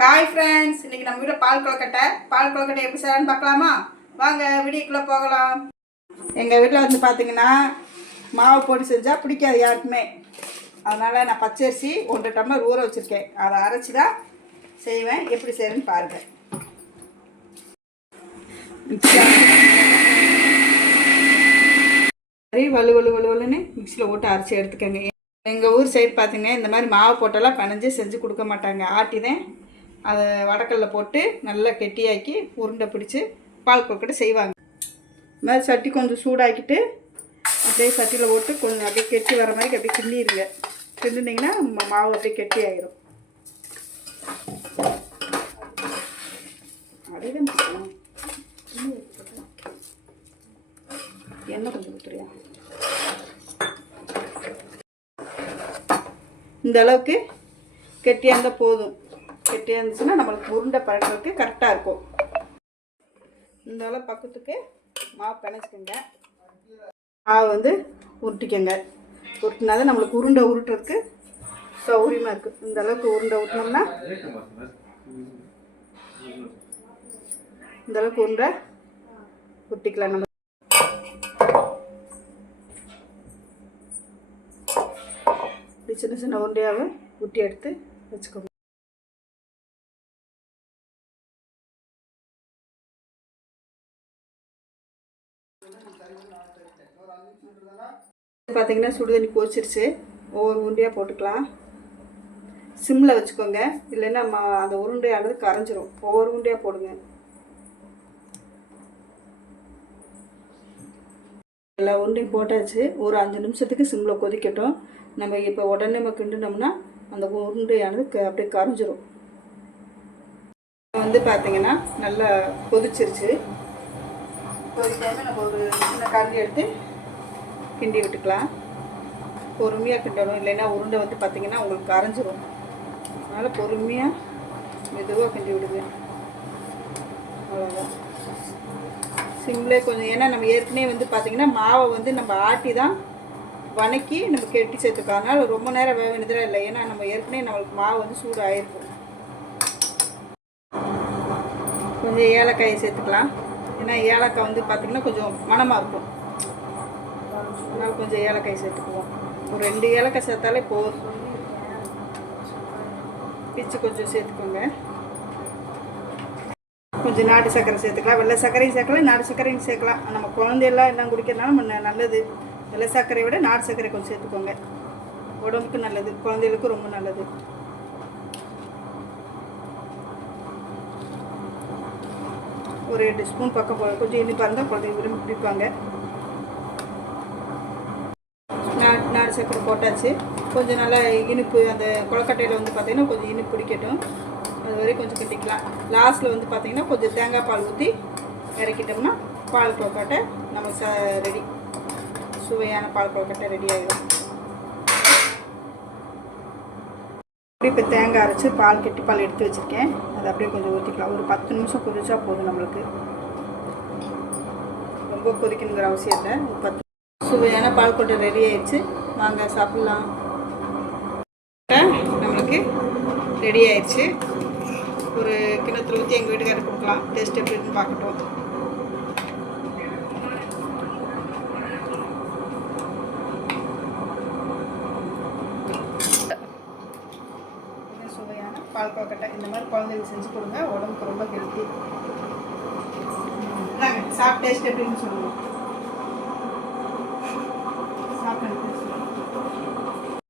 Hi friends, இன்னைக்கு நம்ம வீட்டில் பால் கொழுக்கட்டை எப்படி செய்யலாம்னு பார்க்கலாமா? வாங்க வீடியோக்குள்ளே போகலாம். எங்கள் வீட்டில் வந்து பார்த்தீங்கன்னா மாவு போட்டு செஞ்சால் பிடிக்காது யாருக்குமே. அதனால் நான் பச்சரிசி 1 டம்ளர் ஊற வச்சுருக்கேன். அதை அரைச்சி தான் செய்வேன். எப்படி செய்கிறேன்னு பாருங்கள். வலுன்னு மிக்சியில் போட்டு அரைச்சி எடுத்துக்கோங்க. எங்கள் ஊர் சைடு பார்த்தீங்கன்னா இந்த மாதிரி மாவு போட்டெல்லாம் பனைஞ்சு செஞ்சு கொடுக்க மாட்டாங்க. ஆட்டிதான் அதை வடக்கல்ல போட்டு நல்லா கெட்டியாக்கி உருண்டை பிடிச்சி பால் கொழுக்கட்டை செய்வாங்க. இந்த மாதிரி சட்டி கொஞ்சம் சூடாக்கிட்டு அப்படியே சட்டியில் போட்டு கொஞ்சம் அப்படியே கெட்டி வர மாதிரி அப்படியே கிண்டிடுங்க. கிண்டினீங்கன்னா மாவு அப்படியே கெட்டி ஆகிடும். அப்படியே எண்ணெய் கொஞ்சம் ஊற்றுறியா? இந்த அளவுக்கு கெட்டியாக இருந்தால் போதும். கெட்டியாக இருந்துச்சுன்னா நம்மளுக்கு உருண்டை பழக்கிறதுக்கு கரெக்டாக இருக்கும். இந்த அளவு பக்கத்துக்கு மாவு பிணைச்சிக்கோங்க. மாவு வந்து உருட்டிக்கோங்க. உருட்டினா தான் நம்மளுக்கு உருண்டை உருட்டுறதுக்கு சௌகரியமாக இருக்குது. இந்த அளவுக்கு உருண்டை ஊட்டினோம்னா இந்த அளவுக்கு உருண்டை உருட்டிக்கலாம். நம்ம சின்ன சின்ன உருண்டையாக உருட்டி எடுத்து வச்சுக்கோங்க. பார்த்தீங்கன்னா சுடுதண்ணி கொதிச்சிருச்சு. ஒவ்வொரு உருண்டையாக போட்டுக்கலாம். சிம்மில் வச்சுக்கோங்க, இல்லைன்னா அந்த உருண்டையானது கரைஞ்சிரும். ஒவ்வொரு உருண்டையாக போடுங்க. எல்லா உருண்டையும் போட்டாச்சு. ஒரு 5 நிமிஷத்துக்கு சிம்மில் கொதிக்கட்டும். நம்ம இப்போ உடனே நம்ம கிண்டினோம்னா அந்த உருண்டையானது அப்படியே கரைஞ்சிரும். வந்து பார்த்தீங்கன்னா நல்லா கொதிச்சிருச்சு. கொதிக்காம நம்ம ஒரு சின்ன கரண்டி எடுத்து கிண்டி விட்டுக்கலாம். பொறுமையாக கிண்டணும், இல்லைன்னா உருண்டை வந்து பார்த்திங்கன்னா உங்களுக்கு கரைஞ்சிரும். அதனால் பொறுமையாக மெதுவாக கிண்டி விடுங்க. அவ்வளோதான். சிம்லே கொஞ்சம், ஏன்னா நம்ம ஏற்கனவே வந்து பார்த்திங்கன்னா மாவை வந்து நம்ம ஆட்டி தான் வணக்கி நம்ம கெட்டி சேர்த்துக்கலாம். அதனால் ரொம்ப நேரம் வேக வேண்டியதாக இல்லை. ஏன்னா நம்ம ஏற்கனவே நம்மளுக்கு மாவு வந்து சூடு ஆகிருக்கும். கொஞ்சம் ஏலக்காயை சேர்த்துக்கலாம். ஏன்னா ஏலக்காய் வந்து பார்த்திங்கன்னா கொஞ்சம் மணமாக இருக்கும். அதனால் கொஞ்சம் ஏலக்காய் சேர்த்துக்குவோம். ஒரு 2 ஏலக்காய் சேர்த்தாலே போதும். பிச்சு கொஞ்சம் சேர்த்துக்கோங்க. கொஞ்சம் நாட்டு சர்க்கரை சேர்த்துக்கலாம். வெள்ளை சர்க்கரையும் சேர்க்கலாம், நாட்டு சர்க்கரையும் சேர்க்கலாம். நம்ம குழந்தையெல்லாம் எல்லாம் குடிக்கிறதுனால நல்லது. வெள்ளை சர்க்கரை விட நாட்டு சர்க்கரை கொஞ்சம் சேர்த்துக்கோங்க. உடம்புக்கு நல்லது, குழந்தைகளுக்கும் ரொம்ப நல்லது. ஒரு 8 ஸ்பூன் பக்கம் கொஞ்சம் இனிப்பாக இருந்தால் குழந்தைங்க விரும்பி பிடிப்பாங்க. நாடு சர்க்கரை போட்டாச்சு. கொஞ்சம் நல்லா இனிப்பு அந்த கொழுக்கட்டையில் வந்து பார்த்திங்கன்னா கொஞ்சம் இனிப்பு பிடிக்கட்டும். அது வரைக்கும் கொஞ்சம் கிண்டிக்கலாம். லாஸ்ட்டில் வந்து பார்த்திங்கன்னா கொஞ்சம் தேங்காய் பால் ஊற்றி இறக்கிட்டோம்னா பால் கொழுக்கட்டை நமக்கு ரெடி. சுவையான பால் கொழுக்கட்டை ரெடி ஆகிடும். இப்போ தேங்காய் அரைச்சி பால் கெட்டி பால் எடுத்து வச்சுருக்கேன். அதை அப்படியே கொஞ்சம் ஊற்றிக்கலாம். ஒரு 10 நிமிஷம் கொதிச்சா போதும். நம்மளுக்கு ரொம்ப கொதிக்கணுங்கிற அவசியம் இல்லை. 10 சுவையான பால் கொழுக்கட்டை ரெடி ஆயிடுச்சு. வாங்க சாப்பிட்லாம். நம்மளுக்கு ரெடி ஆயிடுச்சு. ஒரு கிணத்துல ஊற்றி எங்கள் வீட்டுக்காரருக்கு கொடுக்கலாம். டேஸ்ட் எப்படி இருக்குன்னு பார்க்கட்டும். சுவையான பால் கொழுக்கட்டை இந்த மாதிரி குழந்தைங்களுக்கு செஞ்சு கொடுங்க. உடம்புக்கு ரொம்ப ஹெல்த்தி. சாப்பிட்டு டேஸ்ட் எப்படின்னு சொல்லுங்கள்.